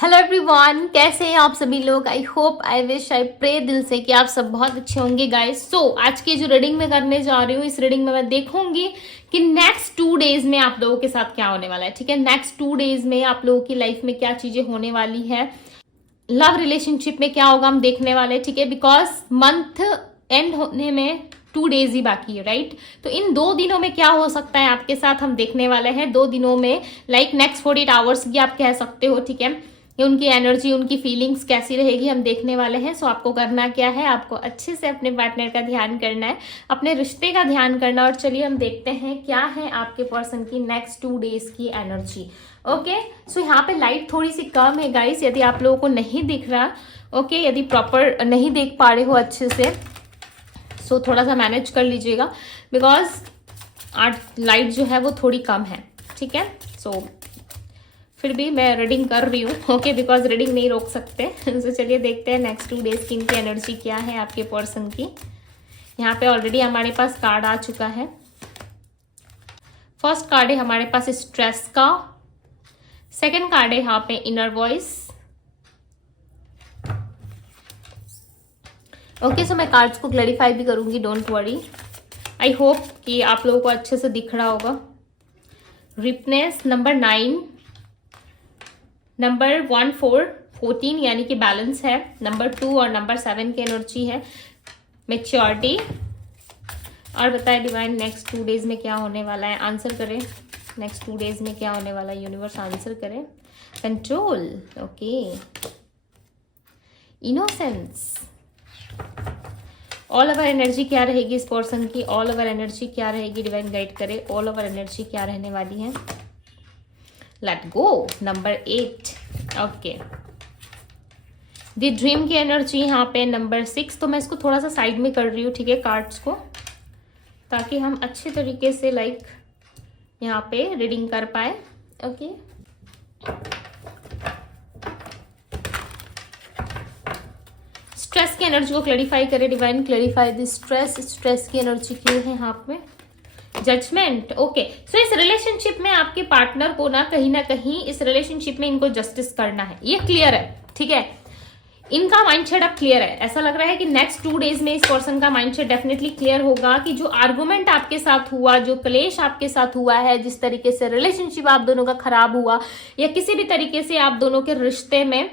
Hello everyone, कैसे हैं आप सभी लोग। I hope, I wish, I pray दिल से कि आप सब बहुत अच्छे होंगे गाइस। सो आज की जो रीडिंग मैं करने जा रही हूँ, इस रीडिंग में मैं देखूंगी कि नेक्स्ट 2 डेज में आप लोगों के साथ क्या होने वाला है। ठीक है, नेक्स्ट 2 डेज में आप लोगों की लाइफ में क्या चीजें होने वाली है, लव रिलेशनशिप में क्या होगा हम देखने वाले हैं। ठीक है, बिकॉज मंथ एंड होने में 2 डेज ही बाकी है, राइट। तो इन 2 दिनों में क्या हो सकता है आपके साथ हम देखने वाले हैं। 2 दिनों में लाइक नेक्स्ट 48 आवर्स की आप कह सकते हो। ठीक है, ये उनकी एनर्जी, उनकी फीलिंग्स कैसी रहेगी हम देखने वाले हैं। सो आपको करना क्या है, आपको अच्छे से अपने पार्टनर का ध्यान करना है, अपने रिश्ते का ध्यान करना। और चलिए हम देखते हैं क्या है आपके पर्सन की नेक्स्ट 2 डेज की एनर्जी। ओके, सो यहाँ पे लाइट थोड़ी सी कम है गाइस, यदि आप लोगों को नहीं दिख रहा। ओके, यदि प्रॉपर नहीं देख पा रहे हो अच्छे से, सो थोड़ा सा मैनेज कर लीजिएगा, बिकॉज आज लाइट जो है वो थोड़ी कम है। ठीक है, सो फिर भी मैं रीडिंग कर रही हूँ। ओके, बिकॉज रीडिंग नहीं रोक सकते। तो चलिए देखते हैं नेक्स्ट 2 डेज की इनकी एनर्जी क्या है आपके पर्सन की। यहाँ पे ऑलरेडी हमारे पास कार्ड आ चुका है। फर्स्ट कार्ड है हमारे पास स्ट्रेस का, सेकंड कार्ड है यहाँ पे इनर वॉइस। ओके, सो मैं कार्ड्स को क्लैरिफाई भी करूंगी, डोंट वरी। आई होप कि आप लोगों को अच्छे से दिख रहा होगा। रिपनेस नंबर 9, नंबर 1 4 14 यानी कि बैलेंस है। नंबर 2 और नंबर 7 की एनर्जी है मैच्योरिटी। और बताएं डिवाइन नेक्स्ट 2 डेज में क्या होने वाला है, आंसर करें। नेक्स्ट 2 डेज में क्या होने वाला है, यूनिवर्स आंसर करें। Control, okay, innocence. All over energy क्या रहेगी इस पर्सन की, ऑल ओवर एनर्जी क्या रहेगी, डिवाइन गाइड करे। ऑल ओवर एनर्जी क्या रहने वाली है। Let go, number 8। Okay, the dream की एनर्जी यहाँ पे नंबर 6। तो मैं इसको थोड़ा सा साइड में कर रही हूँ, ठीक है, कार्ड्स को, ताकि हम अच्छे तरीके से लाइक यहाँ पे रीडिंग कर पाए। ओके, स्ट्रेस की एनर्जी को क्लैरिफाई करें divine, clarify the stress. Stress की एनर्जी क्यों है यहाँ पे। Judgement, okay. सो इस रिलेशनशिप में आपके पार्टनर को ना कहीं इस रिलेशनशिप में इनको जस्टिस करना है, ये क्लियर है। ठीक है, इनका माइंडसेट अब क्लियर है। ऐसा लग रहा है कि नेक्स्ट 2 डेज में इस पर्सन का माइंडसेट डेफिनेटली क्लियर होगा कि जो आर्गुमेंट आपके साथ हुआ, जो क्लेश आपके साथ हुआ है, जिस तरीके से रिलेशनशिप आप दोनों का खराब हुआ, या किसी भी तरीके से आप दोनों के रिश्ते में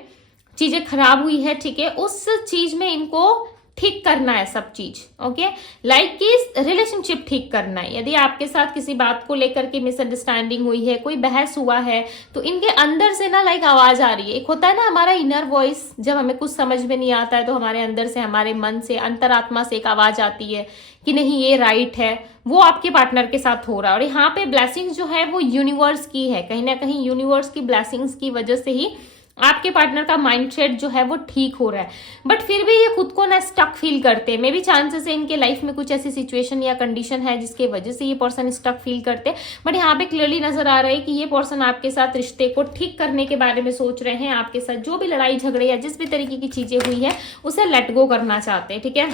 चीजें खराब हुई है, ठीक है, उस चीज में इनको ठीक करना है सब चीज। ओके, लाइक कि रिलेशनशिप ठीक करना है। यदि आपके साथ किसी बात को लेकर के मिसअंडरस्टैंडिंग हुई है, कोई बहस हुआ है, तो इनके अंदर से ना लाइक आवाज आ रही है। एक होता है ना हमारा इनर वॉइस, जब हमें कुछ समझ में नहीं आता है तो हमारे अंदर से, हमारे मन से, अंतरात्मा से एक आवाज आती है कि नहीं ये राइट है। वो आपके पार्टनर के साथ हो रहा है। और यहाँ पे ब्लेसिंग्स जो है वो यूनिवर्स की है, कहीं ना कहीं यूनिवर्स की ब्लेसिंग्स की वजह से ही आपके पार्टनर का माइंडसेट जो है वो ठीक हो रहा है। बट फिर भी ये खुद को ना स्टक फील करते हैं। मे बी चांसेस है इनके लाइफ में कुछ ऐसी सिचुएशन या कंडीशन है जिसकी वजह से ये पर्सन स्टक फील करते हैं। बट यहाँ पे क्लियरली नजर आ रहा है कि ये पर्सन आपके साथ रिश्ते को ठीक करने के बारे में सोच रहे हैं। आपके साथ जो भी लड़ाई झगड़े या जिस भी तरीके की चीजें हुई है उसे लेट गो करना चाहते हैं। ठीक है,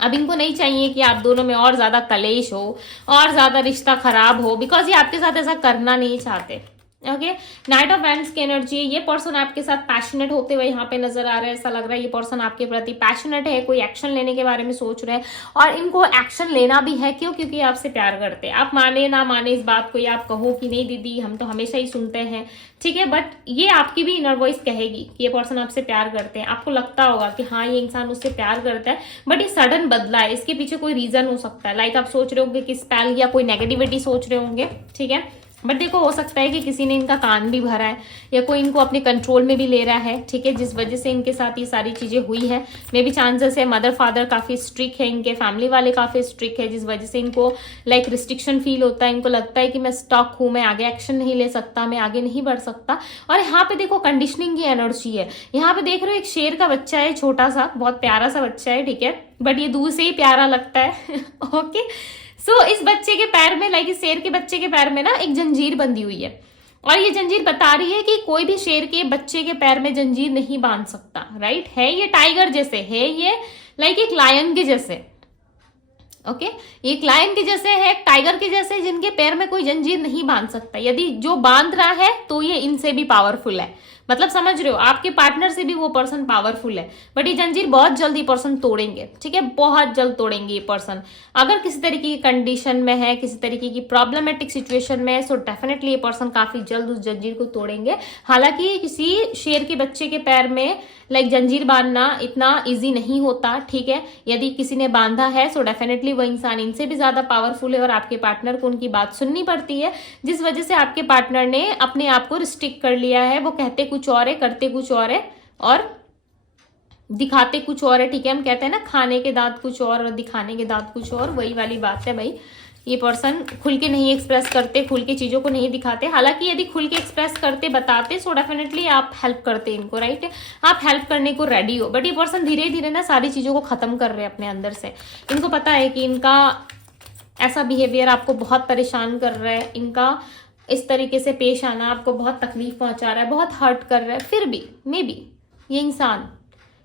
अब इनको नहीं चाहिए कि आप दोनों में और ज्यादा कलेश हो, और ज्यादा रिश्ता खराब हो, बिकॉज ये आपके साथ ऐसा करना नहीं चाहते। ओके, नाइट ऑफ वैंड्स की एनर्जी, ये पर्सन आपके साथ पैशनेट होते हुए यहाँ पे नजर आ रहा है। ऐसा लग रहा है ये पर्सन आपके प्रति पैशनेट है, कोई एक्शन लेने के बारे में सोच रहे हैं, और इनको एक्शन लेना भी है। क्यों? क्योंकि आपसे प्यार करते हैं। आप माने ना माने इस बात को, या आप कहो कि नहीं दीदी हम तो हमेशा ही सुनते हैं, ठीक है, बट ये आपकी भी इनर वॉइस कहेगी कि ये पर्सन आपसे प्यार करते हैं। आपको लगता होगा कि हाँ ये इंसान उससे प्यार करता है, बट ये सडन बदला है, इसके पीछे कोई रीजन हो सकता है। लाइक आप सोच रहे होंगे कि स्पेल या कोई नेगेटिविटी सोच रहे होंगे, ठीक है, बट देखो हो सकता है कि किसी ने इनका कान भी भरा है, या कोई इनको अपने कंट्रोल में भी ले रहा है, ठीक है, जिस वजह से इनके साथ ये सारी चीजें हुई है। मे बी चांसेस है मदर फादर काफी स्ट्रिक्ट है, इनके फैमिली वाले काफी स्ट्रिक्ट है, जिस वजह से इनको लाइक रिस्ट्रिक्शन फील होता है। इनको लगता है कि मैं स्टॉक हूं, मैं आगे एक्शन नहीं ले सकता, मैं आगे नहीं बढ़ सकता। और यहाँ पे देखो कंडीशनिंग की एनर्जी है। यहाँ पे देख रहे हो एक शेर का बच्चा है, छोटा सा, बहुत प्यारा सा बच्चा है, ठीक है, बट ये दूर से ही प्यारा लगता है। ओके, सो इस बच्चे के पैर में, लाइक इस शेर के बच्चे के पैर में ना एक जंजीर बंधी हुई है, और ये जंजीर बता रही है कि कोई भी शेर के बच्चे के पैर में जंजीर नहीं बांध सकता। राइट, है ये टाइगर जैसे, है ये लाइक एक लायन के जैसे। ओके, एक लायन के जैसे है, एक टाइगर के जैसे, जिनके पैर में कोई जंजीर नहीं बांध सकता। यदि जो बांध रहा है तो ये इनसे भी पावरफुल है। मतलब समझ रहे हो, आपके पार्टनर से भी वो पर्सन पावरफुल है, बट ये जंजीर बहुत जल्द ये पर्सन तोड़ेंगे, ठीक है, बहुत जल्द तोड़ेंगे ये पर्सन। अगर किसी तरीके की कंडीशन में है, किसी तरीके की प्रॉब्लमेटिक सिचुएशन में है, सो डेफिनेटली ये पर्सन काफी जल्द उस जंजीर को तोड़ेंगे। हालांकि किसी शेर के बच्चे के पैर में लाइक जंजीर बांधना इतना इजी नहीं होता, ठीक है। यदि किसी ने बांधा है सो डेफिनेटली वो इंसान इनसे भी ज्यादा पावरफुल है और आपके पार्टनर को उनकी बात सुननी पड़ती है, जिस वजह से आपके पार्टनर ने अपने आप को रिस्ट्रिक्ट कर लिया है। वो कहते कुछ और है, करते कुछ और है और दिखाते कुछ और है, ठीक है। हम कहते हैं ना, खाने के दांत कुछ और दिखाने के दांत कुछ और, वही वाली बात है भाई। ये पर्सन खुल के नहीं एक्सप्रेस करते, खुल के चीजों को नहीं दिखाते। हालांकि यदि खुल के एक्सप्रेस करते, बताते, सो डेफिनेटली आप हेल्प करते इनको, राइट, आप हेल्प करने को रेडी हो। बट ये पर्सन धीरे धीरे ना सारी चीजों को खत्म कर रहे हैं अपने अंदर से। इनको पता है कि इनका ऐसा बिहेवियर आपको बहुत परेशान कर रहा है, इनका इस तरीके से पेश आना आपको बहुत तकलीफ पहुंचा रहा है, बहुत हर्ट कर रहा है, फिर भी मे बी ये इंसान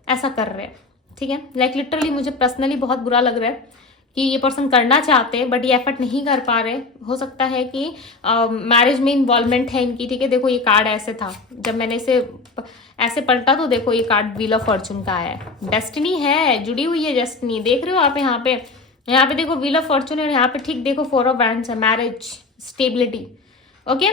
ऐसा कर रहे हैं, ठीक है। लाइक लिटरली मुझे पर्सनली बहुत बुरा लग रहा है कि ये पर्सन करना चाहते हैं बट ये एफर्ट नहीं कर पा रहे। हो सकता है कि मैरिज में इन्वॉल्वमेंट है इनकी, ठीक है। देखो ये कार्ड ऐसे था, जब मैंने इसे ऐसे पलटा तो देखो ये कार्ड व्हील ऑफ फॉर्चून का है। डेस्टिनी है, जुड़ी हुई है डेस्टिनी, देख रहे हो आप यहाँ पे देखो व्हील ऑफ फॉर्चून है, यहाँ पे ठीक देखो 4 ऑफ वैंड्स है, मैरिज, स्टेबिलिटी, ओके।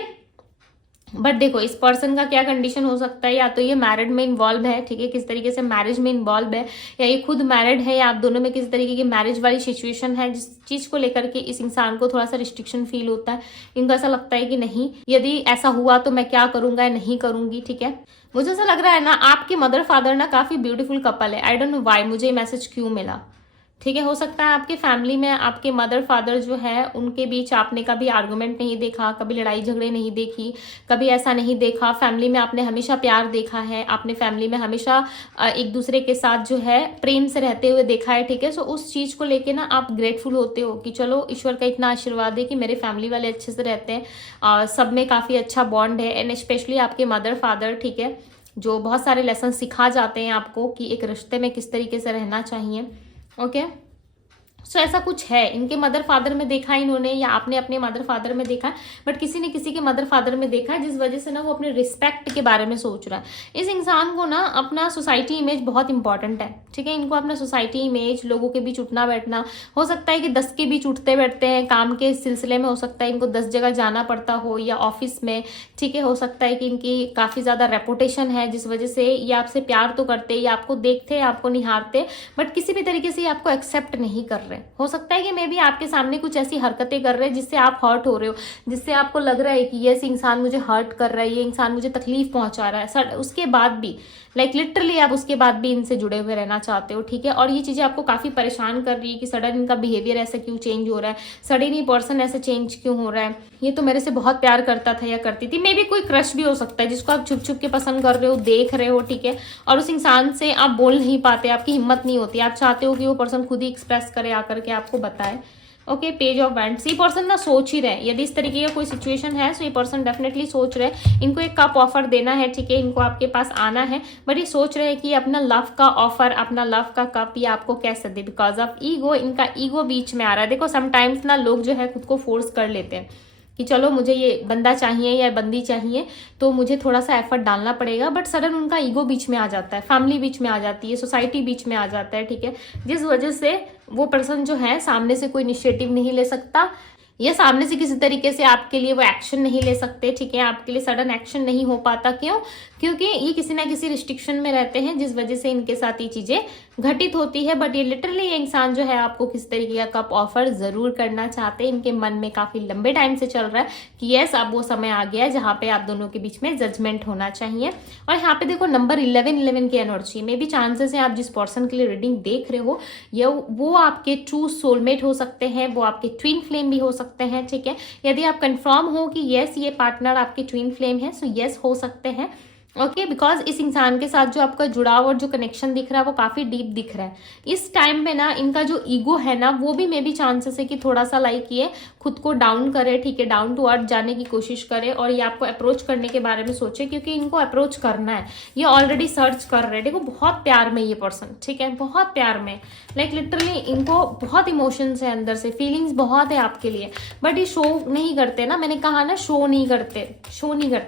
बट देखो इस पर्सन का क्या कंडीशन हो सकता है, या तो ये मैरिड में इन्वॉल्व है, ठीक है, किस तरीके से मैरिज में इन्वॉल्व है, या ये खुद मैरिड है, या आप दोनों में किसी तरीके की मैरिज वाली सिचुएशन है, जिस चीज को लेकर के इस इंसान को थोड़ा सा रिस्ट्रिक्शन फील होता है। इनको ऐसा लगता है कि नहीं, यदि ऐसा हुआ तो मैं क्या करूंगा या नहीं करूंगी, ठीक है। मुझे ऐसा लग रहा है ना आपके मदर फादर ना काफी ब्यूटीफुल कपल है। आई डोंट नो व्हाई मुझे मैसेज क्यों मिला, ठीक है। हो सकता है आपके फैमिली में आपके मदर फादर जो है उनके बीच आपने कभी आर्गुमेंट नहीं देखा, कभी लड़ाई झगड़े नहीं देखी, कभी ऐसा नहीं देखा। फैमिली में आपने हमेशा प्यार देखा है, आपने फैमिली में हमेशा एक दूसरे के साथ जो है प्रेम से रहते हुए देखा है, ठीक है। सो उस चीज को लेके ना आप ग्रेटफुल होते हो कि चलो ईश्वर का इतना आशीर्वाद है कि मेरे फैमिली वाले अच्छे से रहते हैं, सब में काफी अच्छा बॉन्ड है। एंड स्पेशली आपके मदर फादर, ठीक है, जो बहुत सारे लेसन सिखा जाते हैं आपको कि एक रिश्ते में किस तरीके से रहना चाहिए, ओके। सो ऐसा कुछ है इनके मदर फादर में देखा इन्होंने, या आपने अपने मदर फादर में देखा, बट किसी ने किसी के मदर फादर में देखा है, जिस वजह से ना वो अपने रिस्पेक्ट के बारे में सोच रहा है। इस इंसान को ना अपना सोसाइटी इमेज बहुत इंपॉर्टेंट है, ठीक है। इनको अपना सोसाइटी इमेज, लोगों के बीच उठना बैठना, हो सकता है कि 10 के बीच उठते बैठते हैं, काम के सिलसिले में हो सकता है इनको 10 जगह जाना पड़ता हो, या ऑफिस में, ठीक है। हो सकता है कि इनकी काफी ज्यादा रेपुटेशन है, जिस वजह से ये आपसे प्यार तो करते, ये आपको देखते, आपको निहारते, बट किसी भी तरीके से आपको एक्सेप्ट नहीं कर रहे। हो सकता है कि मे बी आपके सामने कुछ ऐसी हरकतें कर रहे हैं जिससे आप हर्ट हो रहे हो, जिससे आपको लग रहा है कि ये इंसान मुझे हर्ट कर रहा है, ये इंसान मुझे तकलीफ पहुंचा रहा है। उसके बाद भी लाइक लिटरली आप उसके बाद भी इनसे जुड़े हुए रहना चाहते हो, ठीक है। और ये चीजें आपको काफी परेशान कर रही है कि सडन इनका बिहेवियर ऐसा क्यों चेंज हो रहा है, सडन ही पर्सन ऐसे चेंज क्यों हो रहा है, ये तो मेरे से बहुत प्यार करता था या करती थी। मे बी कोई क्रश भी हो सकता है जिसको आप छुप छुप के पसंद कर रहे हो, देख रहे हो, ठीक है। और उस इंसान से आप बोल नहीं पाते, आपकी हिम्मत नहीं होती, आप चाहते हो कि वो पर्सन खुद ही एक्सप्रेस करे, आकर के आपको बताए, ओके। पेज ऑफ वैंड्स, ये पर्सन ना सोच ही रहे, यदि इस तरीके का कोई सिचुएशन है तो ये पर्सन डेफिनेटली सोच रहे इनको एक कप ऑफर देना है, ठीक है, इनको आपके पास आना है, बट ये सोच रहे हैं कि अपना लव का ऑफर, अपना लव का कप ये आपको कैसे दे, बिकॉज ऑफ ईगो। इनका ईगो बीच में आ रहा है। देखो समटाइम्स ना लोग जो है खुद को फोर्स कर लेते हैं कि चलो मुझे ये बंदा चाहिए या बंदी चाहिए तो मुझे थोड़ा सा एफर्ट डालना पड़ेगा, बट सडन उनका ईगो बीच में आ जाता है, फैमिली बीच में आ जाती है, सोसाइटी बीच में आ जाता है, ठीक है। जिस वजह से वो पर्सन जो है सामने से कोई इनिशिएटिव नहीं ले सकता, या सामने से किसी तरीके से आपके लिए वो एक्शन नहीं ले सकते, ठीक है। आपके लिए सडन एक्शन नहीं हो पाता, क्यों? क्योंकि ये किसी ना किसी रिस्ट्रिक्शन में रहते हैं, जिस वजह से इनके साथ ये चीजें घटित होती है। बट ये लिटरली ये इंसान जो है आपको किस तरीके का कप ऑफर जरूर करना चाहते हैं। इनके मन में काफी लंबे टाइम से चल रहा है कि यस अब वो समय आ गया है जहां पे आप दोनों के बीच में जजमेंट होना चाहिए। और यहाँ पे देखो नंबर 11 की एनर्जी में भी चांसेस है आप जिस पर्सन के लिए रीडिंग देख रहे हो ये वो आपके ट्रू सोलमेट हो सकते हैं, वो आपके ट्विन फ्लेम भी हो सकते हैं, ठीक है। यदि आप कंफर्म हो कि यस ये पार्टनर आपके ट्विन फ्लेम है सो यस हो सकते हैं, ओके। बिकॉज इस इंसान के साथ जो आपका जुड़ाव और जो कनेक्शन दिख रहा है वो काफी डीप दिख रहा है। इस टाइम में ना इनका जो ईगो है ना वो भी मे बी चांसेस है कि थोड़ा सा लाइक ये खुद को डाउन करे, ठीक है, डाउन टू अर्थ जाने की कोशिश करे और ये आपको अप्रोच करने के बारे में सोचे, क्योंकि इनको अप्रोच करना है। ये ऑलरेडी सर्च कर रहे हैं, देखो बहुत प्यार में ये पर्सन, ठीक है, बहुत प्यार में, लाइक लिटरली इनको बहुत इमोशंस है अंदर से, फीलिंग्स बहुत है आपके लिए, बट ये शो नहीं करते ना, मैंने कहा ना शो नहीं करते,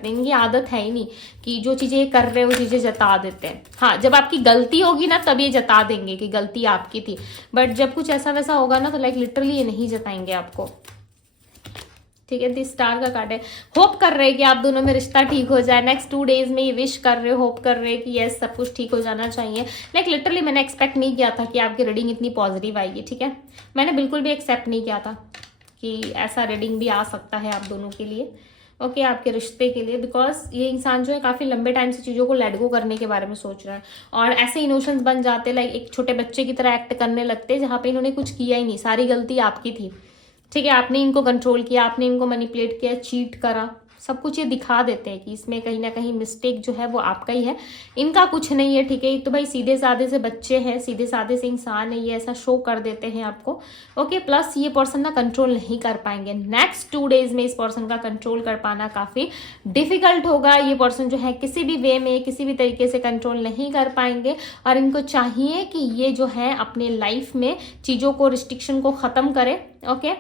इनकी आदत है ही नहीं कि जो चीजें ये कर रहे हैं वो चीजें जता देते हैं। हाँ, जब आपकी गलती होगी ना तब ये जता देंगे कि गलती आपकी थी, बट जब कुछ ऐसा वैसा होगा ना तो लाइक लिटरली ये नहीं जताएंगे आपको, ठीक है। दिस स्टार का कार्ड है, होप कर रहे हैं कि आप दोनों में रिश्ता ठीक हो जाए, नेक्स्ट 2 डेज में ये विश कर रहे हो, होप कर रहे हैं कि यस सब कुछ ठीक हो जाना चाहिए। लाइक लिटरली मैंने एक्सपेक्ट नहीं किया था कि आपकी रीडिंग इतनी पॉजिटिव आएगी, ठीक है, मैंने बिल्कुल भी एक्सेप्ट नहीं किया था कि ऐसा रीडिंग भी आ सकता है आप दोनों के लिए, ओके, आपके रिश्ते के लिए, बिकॉज ये इंसान जो है काफी लंबे टाइम से चीजों को लेट गो करने के बारे में सोच रहा है, और ऐसे इमोशंस बन जाते लाइक एक छोटे बच्चे की तरह एक्ट करने लगते जहां पे इन्होंने कुछ किया ही नहीं, सारी गलती आपकी थी, ठीक है, आपने इनको कंट्रोल किया, आपने इनको मैनिपुलेट किया, चीट करा, सब कुछ ये दिखा देते हैं कि इसमें कहीं ना कहीं मिस्टेक जो है वो आपका ही है, इनका कुछ नहीं है, ठीक है। तो भाई सीधे साधे से बच्चे हैं, सीधे साधे से इंसान है, ये ऐसा शो कर देते हैं आपको, ओके। प्लस ये पर्सन ना कंट्रोल नहीं कर पाएंगे, नेक्स्ट 2 डेज में इस पर्सन का कंट्रोल कर पाना काफी डिफिकल्ट होगा। ये पर्सन जो है किसी भी वे में, किसी भी तरीके से कंट्रोल नहीं कर पाएंगे, और इनको चाहिए कि ये जो है अपने लाइफ में चीजों को, रिस्ट्रिक्शन को खत्म करे, ओके,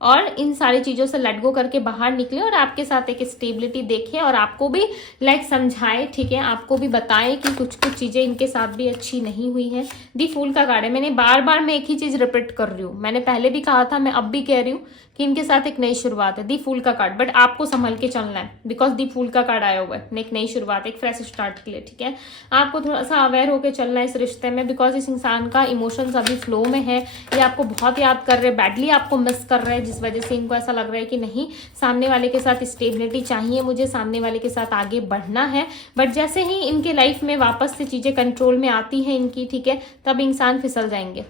और इन सारी चीजों से लेट गो करके बाहर निकले और आपके साथ एक स्टेबिलिटी देखे, और आपको भी लाइक समझाए, ठीक है, आपको भी बताए कि कुछ चीजें इनके साथ भी अच्छी नहीं हुई है। दी फूल का कार्ड है, मैंने बार बार मैं एक ही चीज रिपीट कर रही हूँ, मैंने पहले भी कहा था, मैं अब भी कह रही हूँ कि इनके साथ एक नई शुरुआत है। दी फूल का कार्ड, बट आपको संभल के चलना है, बिकॉज दी फूल का कार्ड आया हुआ है, एक नई शुरुआत, एक फ्रेश स्टार्ट के लिए, ठीक है। आपको थोड़ा सा अवेयर होकर चलना है इस रिश्ते में, बिकॉज इस इंसान का इमोशंस अभी फ्लो में है, ये आपको बहुत याद कर रहे हैं, बैडली आपको मिस कर रहे हैं, जिस वजह से इनको ऐसा लग रहा है कि नहीं, सामने वाले के साथ स्टेबिलिटी चाहिए मुझे, सामने वाले के साथ आगे बढ़ना है, बट जैसे ही इनके लाइफ में वापस से चीजें कंट्रोल में आती हैं इनकी, ठीक है, तब इंसान फिसल जाएंगे,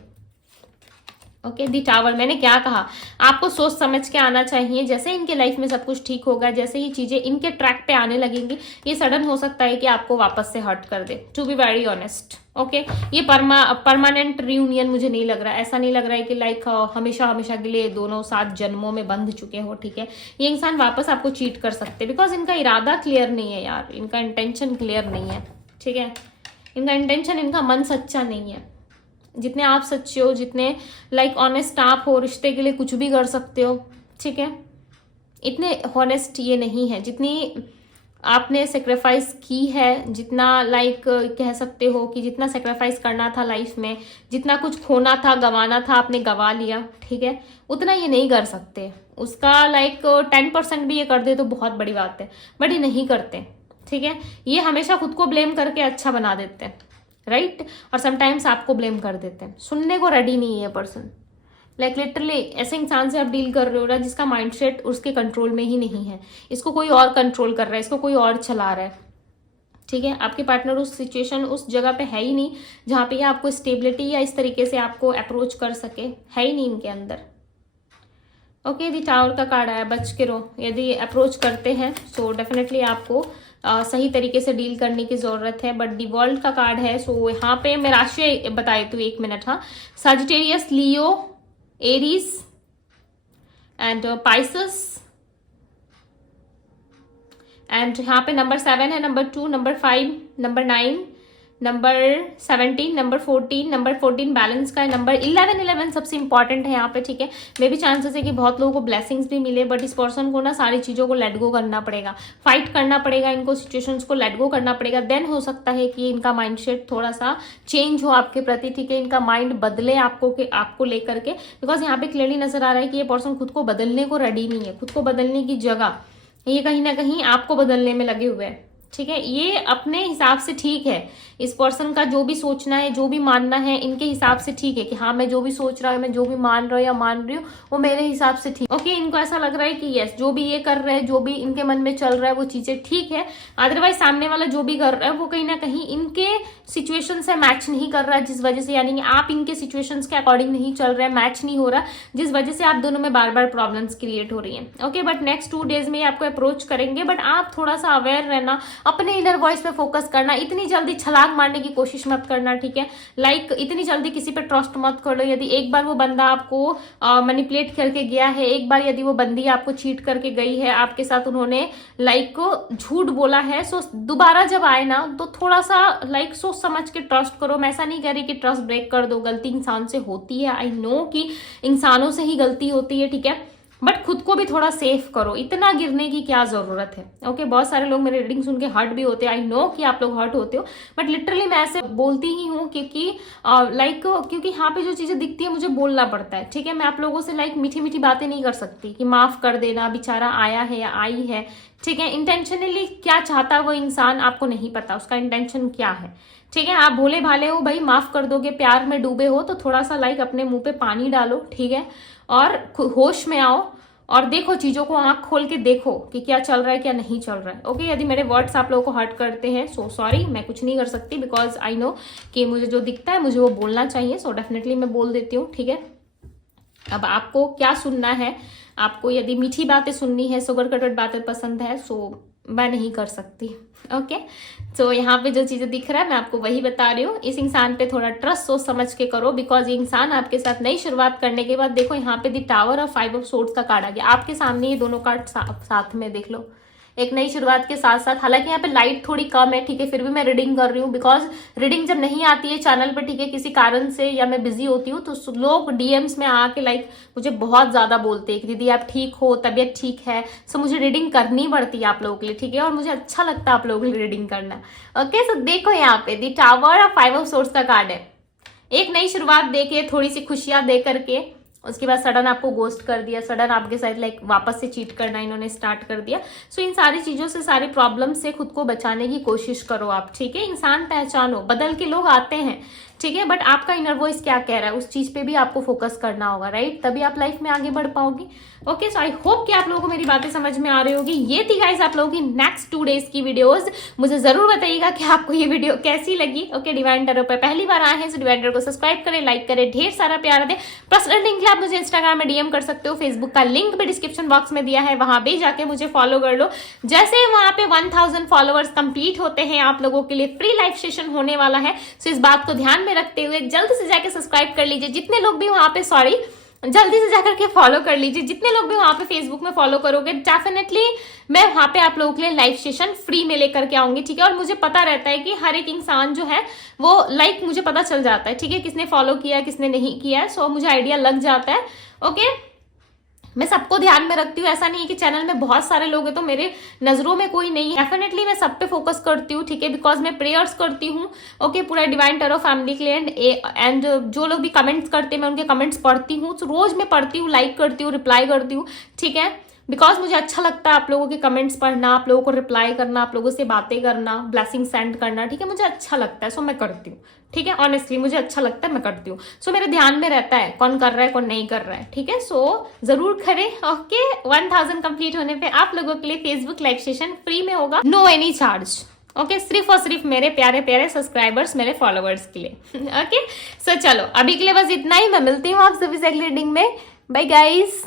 ओके। दी टावर, मैंने क्या कहा, आपको सोच समझ के आना चाहिए, जैसे इनके लाइफ में सब कुछ ठीक होगा, जैसे ही चीजें इनके ट्रैक पे आने लगेंगी, ये सडन हो सकता है कि आपको वापस से हर्ट कर दे, to be very honest, okay. ये परमानेंट रियूनियन मुझे नहीं लग रहा, ऐसा नहीं लग रहा है कि लाइक हमेशा हमेशा के लिए दोनों 7 जन्मों में बंध चुके हो, ठीक है। ये इंसान वापस आपको चीट कर सकते हैं, बिकॉज इनका इरादा क्लियर नहीं है यार, इनका इंटेंशन क्लियर नहीं है, ठीक है, इनका इंटेंशन, इनका मन सच्चा नहीं है। जितने आप सच्चे हो, जितने लाइक ऑनेस्ट आप हो, रिश्ते के लिए कुछ भी कर सकते हो, ठीक है, इतने हॉनेस्ट ये नहीं है, जितनी आपने सेक्रीफाइस की है, जितना लाइक कह सकते हो कि जितना सेक्रीफाइस करना था लाइफ में, जितना कुछ खोना था, गंवाना था, आपने गंवा लिया, ठीक है, उतना ये नहीं कर सकते। उसका लाइक 10% भी ये कर दे तो बहुत बड़ी बात है, बट ये नहीं करते, ठीक है। ये हमेशा खुद को ब्लेम करके अच्छा बना देते हैं, राइट, और समटाइम्स आपको ब्लेम कर देते हैं, सुनने को रेडी नहीं है पर्सन, लाइक लिटरली ऐसे इंसान से आप डील कर रहे हो ना जिसका माइंडसेट उसके कंट्रोल में ही नहीं है, इसको कोई और कंट्रोल कर रहा है, इसको कोई और चला रहा है, ठीक है। आपके पार्टनर उस सिचुएशन, उस जगह पे है ही नहीं जहाँ पे ये आपको स्टेबिलिटी या इस तरीके से आपको अप्रोच कर सके, है ही नहीं इनके अंदर, ओके। यदि टावर का कार्ड आया, बच के रहो, यदि अप्रोच करते हैं सो डेफिनेटली आपको सही तरीके से डील करने की जरूरत है, बट दी वर्ल्ड का कार्ड है, सो यहाँ पे मैं राशि बताई तू 1 मिनट, हाँ, Sagittarius, Leo, Aries and Pisces, and यहाँ पे नंबर 7 है, number 2, number 5, number 9, number 17, number 14, number 14 balance का है, नंबर 11 सबसे इंपॉर्टेंट है यहाँ पे, ठीक है। मे भी चांसेस है कि बहुत लोगों को ब्लेसिंग्स भी मिले, बट इस पर्सन को ना सारी चीजों को लेट गो करना पड़ेगा, फाइट करना पड़ेगा, इनको सिचुएशंस को लेट गो करना पड़ेगा, देन हो सकता है कि इनका माइंडसेट थोड़ा सा चेंज हो आपके प्रति, ठीक है, इनका माइंड बदले आपको लेकर के, बिकॉज यहाँ पे क्लियरली नजर आ रहा है कि ये पर्सन खुद को बदलने को रेडी नहीं है, खुद को बदलने की जगह ये कहीं ना कहीं आपको बदलने में लगे हुए हैं, ठीक है। ये अपने हिसाब से ठीक है, इस पर्सन का जो भी सोचना है, जो भी मानना है, इनके हिसाब से ठीक है कि हाँ मैं जो भी सोच रहा हूँ, मैं जो भी मान रहा हूँ या मान रही हूँ वो मेरे हिसाब से ठीक, ओके। इनको ऐसा लग रहा है कि यस, जो भी ये कर रहे हैं, जो भी इनके मन में चल रहा है वो चीजें ठीक है, अदरवाइज सामने वाला जो भी कर रहा है वो कहीं ना कहीं इनके सिचुएशन से मैच नहीं कर रहा है, जिस वजह से यानी कि आप इनके सिचुएशंस के अकॉर्डिंग नहीं चल रहे हैं, मैच नहीं हो रहा, जिस वजह से आप दोनों में बार बार प्रॉब्लम्स क्रिएट हो रही हैं। ओके, बट नेक्स्ट 2 डेज में आपको अप्रोच करेंगे, बट आप थोड़ा सा अवेयर रहना, अपने इनर वॉइस पे फोकस करना, इतनी जल्दी छलांग मारने की कोशिश मत करना, ठीक है। लाइक इतनी जल्दी किसी पे ट्रस्ट मत कर लो। यदि एक बार वो बंदा आपको मैनिपुलेट करके गया है, एक बार यदि वो बंदी आपको चीट करके गई है, आपके साथ उन्होंने लाइक झूठ बोला है, सो दोबारा जब आए ना तो थोड़ा सा लाइक सोच समझ के ट्रस्ट करो। मैं ऐसा नहीं कह रही कि ट्रस्ट ब्रेक कर दो, गलती इंसान से होती है, आई नो कि इंसानों से ही गलती होती है, ठीक है, बट खुद को भी थोड़ा सेफ करो, इतना गिरने की क्या जरूरत है। ओके, बहुत सारे लोग मेरी रीडिंग सुन के हर्ट भी होते हैं, आई नो कि आप लोग हर्ट होते हो, बट लिटरली मैं ऐसे बोलती ही हूँ क्योंकि क्योंकि यहाँ पे जो चीजें दिखती है मुझे बोलना पड़ता है, ठीक है। मैं आप लोगों से लाइक मीठी मीठी बातें नहीं कर सकती कि माफ कर देना, बेचारा आया है या आई है, ठीक है। इंटेंशनली क्या चाहता है वो इंसान आपको नहीं पता, उसका इंटेंशन क्या है, ठीक है। आप भोले भाले हो भाई, माफ कर दोगे, प्यार में डूबे हो तो थोड़ा सा लाइक अपने मुंह पे पानी डालो, ठीक है, और होश में आओ और देखो चीजों को, आंख खोल के देखो कि क्या चल रहा है क्या नहीं चल रहा है। ओके, यदि मेरे वर्ड्स आप लोगों को हर्ट करते हैं सो सॉरी, मैं कुछ नहीं कर सकती, बिकॉज आई नो कि मुझे जो दिखता है मुझे वो बोलना चाहिए, सो डेफिनेटली मैं बोल देती हूँ, ठीक है। अब आपको क्या सुनना है, आपको यदि मीठी बातें सुननी है, शुगर कटेड बातें पसंद है, सो मैं नहीं कर सकती। ओके, तो यहाँ पे जो चीजें दिख रहा है मैं आपको वही बता रही हूँ। इस इंसान पे थोड़ा ट्रस्ट सोच समझ के करो, बिकॉज ये इंसान आपके साथ नई शुरुआत करने के बाद, देखो यहाँ पे द टावर और 5 ऑफ सोर्ड्स का कार्ड आ गया आपके सामने, ये दोनों कार्ड साथ में देख लो, एक नई शुरुआत के साथ साथ। हालांकि यहाँ पे लाइट थोड़ी कम है, ठीक है, फिर भी मैं रीडिंग कर रही हूँ, बिकॉज रीडिंग जब नहीं आती है चैनल पर, ठीक है, किसी कारण से या मैं बिजी होती हूँ, तो लोग डीएम्स में आके लाइक मुझे बहुत ज्यादा बोलते हैं कि दीदी आप ठीक हो, तबीयत ठीक है, सो मुझे रीडिंग करनी पड़ती है आप लोगों के लिए, ठीक है, और मुझे अच्छा लगता है आप लोगों के लिए रीडिंग करना। ओके, सो देखो यहाँ पे द टावर और 5 ऑफ सोर्ड्स का कार्ड है, एक नई शुरुआत देके, थोड़ी सी खुशियां दे करके, उसके बाद सडन आपको गोस्ट कर दिया, सडन आपके साथ लाइक वापस से चीट करना इन्होंने स्टार्ट कर दिया। सो इन सारी चीजों से, सारी प्रॉब्लम से खुद को बचाने की कोशिश करो आप, ठीक है। इंसान पहचानो, बदल के लोग आते हैं, ठीक है, बट आपका इनर वॉइस क्या कह रहा है उस चीज पे भी आपको फोकस करना होगा, राइट, तभी आप लाइफ में आगे बढ़ पाओगी। ओके, सो आई होप कि आप लोगों को मेरी बातें समझ में आ रही होगी। ये थी गाइस आप लोगों की नेक्स्ट 2 डेज की वीडियोस। मुझे जरूर बताइएगा कि आपको ये वीडियो कैसी लगी। ओके, डिवाइन टैरो पर पहली बार आए हैं तो डिवाइन टैरो को सब्सक्राइब करें, लाइक करें, ढेर सारा प्यार दें। पर्सनल लिंक आप मुझे इंस्टाग्राम में डीएम कर सकते हो, फेसबुक का लिंक भी डिस्क्रिप्शन बॉक्स में दिया है, वहां भी जाके मुझे फॉलो कर लो। जैसे वहां पे 1000 फॉलोअर्स कंप्लीट होते हैं आप लोगों के लिए फ्री लाइव सेशन होने वाला है, सो इस बात को ध्यान में रखते हुए जल्दी से जाके सब्सक्राइब कर लीजिए। जितने लोग भी वहां पे जल्दी से जाकर के फॉलो कर लीजिए, जितने लोग भी वहां पे फेसबुक में फॉलो करोगे, डेफिनेटली मैं वहां पे आप लोगों के लिए लाइव सेशन फ्री में लेकर के आऊंगी, ठीक है। और मुझे पता रहता है कि हर एक इंसान जो है वो लाइक मुझे पता चल जाता है, ठीक है, किसने फॉलो किया किसने नहीं किया, सो मुझे आइडिया लग जाता है। ओके, मैं सबको ध्यान में रखती हूँ, ऐसा नहीं है कि चैनल में बहुत सारे लोग हैं तो मेरे नजरों में कोई नहीं है, डेफिनेटली मैं सब पे फोकस करती हूँ, ठीक है, बिकॉज मैं प्रेयर्स करती हूँ। ओके, पूरा डिवाइन टैरो फैमिली के लिए, एंड जो लोग भी कमेंट्स करते हैं मैं उनके कमेंट्स पढ़ती हूँ, तो रोज मैं पढ़ती हूँ, लाइक करती हूँ, रिप्लाई करती हूँ, ठीक है, बिकॉज मुझे अच्छा लगता है आप लोगों के कमेंट्स पढ़ना, आप लोगों को रिप्लाई करना, आप लोगों से बातें करना, ब्लेसिंग सेंड करना, ठीक है, मुझे अच्छा लगता है, सो मैं करती हूँ, ठीक है, ऑनेस्टली मुझे अच्छा लगता है, मैं करती हूँ। सो मेरे ध्यान में रहता है कौन कर रहा है कौन नहीं कर रहा है, ठीक है, सो जरूर करें। ओके, 1000 कंप्लीट होने पे आप लोगों के लिए फेसबुक लाइव सेशन फ्री में होगा, नो एनी चार्ज। ओके, सिर्फ और सिर्फ मेरे प्यारे प्यारे सब्सक्राइबर्स, मेरे फॉलोअर्स के लिए। ओके, सो चलो अभी के लिए बस इतना ही, मैं मिलती हूँ आप सभी से अगली रीडिंग में। Bye guys.